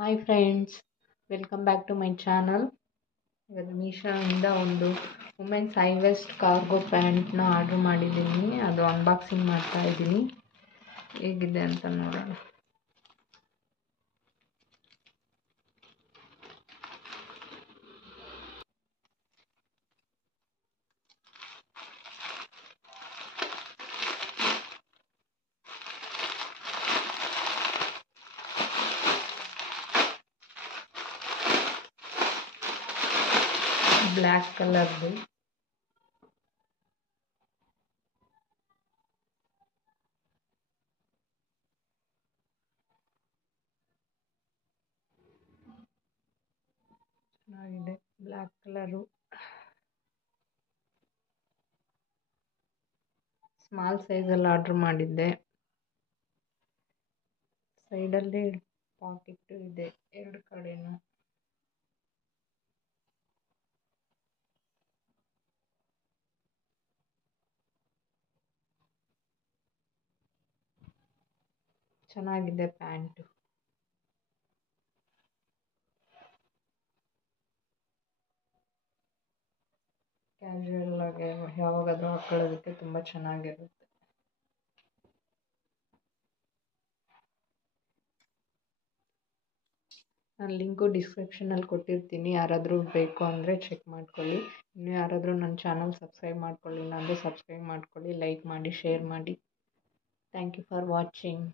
Hi friends, welcome back to my channel. ಇವತ್ತು ಮೀಶೋಯಿಂದ ಒಂದು ವುಮೆನ್ಸ್ ಹೈ ವೆಸ್ಟ್ ಕಾರ್ಗೋ ಪ್ಯಾಂಟ್ನ ಆರ್ಡ್ರ್ ಮಾಡಿದ್ದೀನಿ. ಅದು ಅನ್ಬಾಕ್ಸಿಂಗ್ ಮಾಡ್ತಾ ಇದ್ದೀನಿ. ಹೇಗಿದೆ ಅಂತ ನೋಡೋಣ. ಬ್ಲ್ಯಾಕ್ ಕಲರ್ದು ಚೆನ್ನಾಗಿದೆ. ಬ್ಲ್ಯಾಕ್ ಕಲರು ಸ್ಮಾಲ್ ಸೈಜಲ್ಲಿ ಆರ್ಡ್ರ್ ಮಾಡಿದ್ದೆ. ಸೈಡಲ್ಲಿ ಪಾಕೆಟ್ ಇದೆ ಎರಡು ಕಡೆನೂ. ಚೆನ್ನಾಗಿದೆ ಪ್ಯಾಂಟು. ಕ್ಯಾಶುವಲ್ ಆಗಿ ಯಾವಾಗಾದರೂ ಹಾಕೊಳ್ಳೋದಕ್ಕೆ ತುಂಬ ಚೆನ್ನಾಗಿರುತ್ತೆ. ನಾನು ಲಿಂಕು ಡಿಸ್ಕ್ರಿಪ್ಷನಲ್ಲಿ ಕೊಟ್ಟಿರ್ತೀನಿ. ಯಾರಾದರೂ ಬೇಕು ಅಂದರೆ ಚೆಕ್ ಮಾಡ್ಕೊಳ್ಳಿ. ಇನ್ನೂ ಯಾರಾದರೂ ನನ್ನ ಚಾನಲ್ ಸಬ್ಸ್ಕ್ರೈಬ್ ಮಾಡ್ಕೊಳ್ಳಿಲ್ಲ ಅಂದರೆ ಸಬ್ಸ್ಕ್ರೈಬ್ ಮಾಡ್ಕೊಳ್ಳಿ, ಲೈಕ್ ಮಾಡಿ, ಶೇರ್ ಮಾಡಿ. Thank you for watching.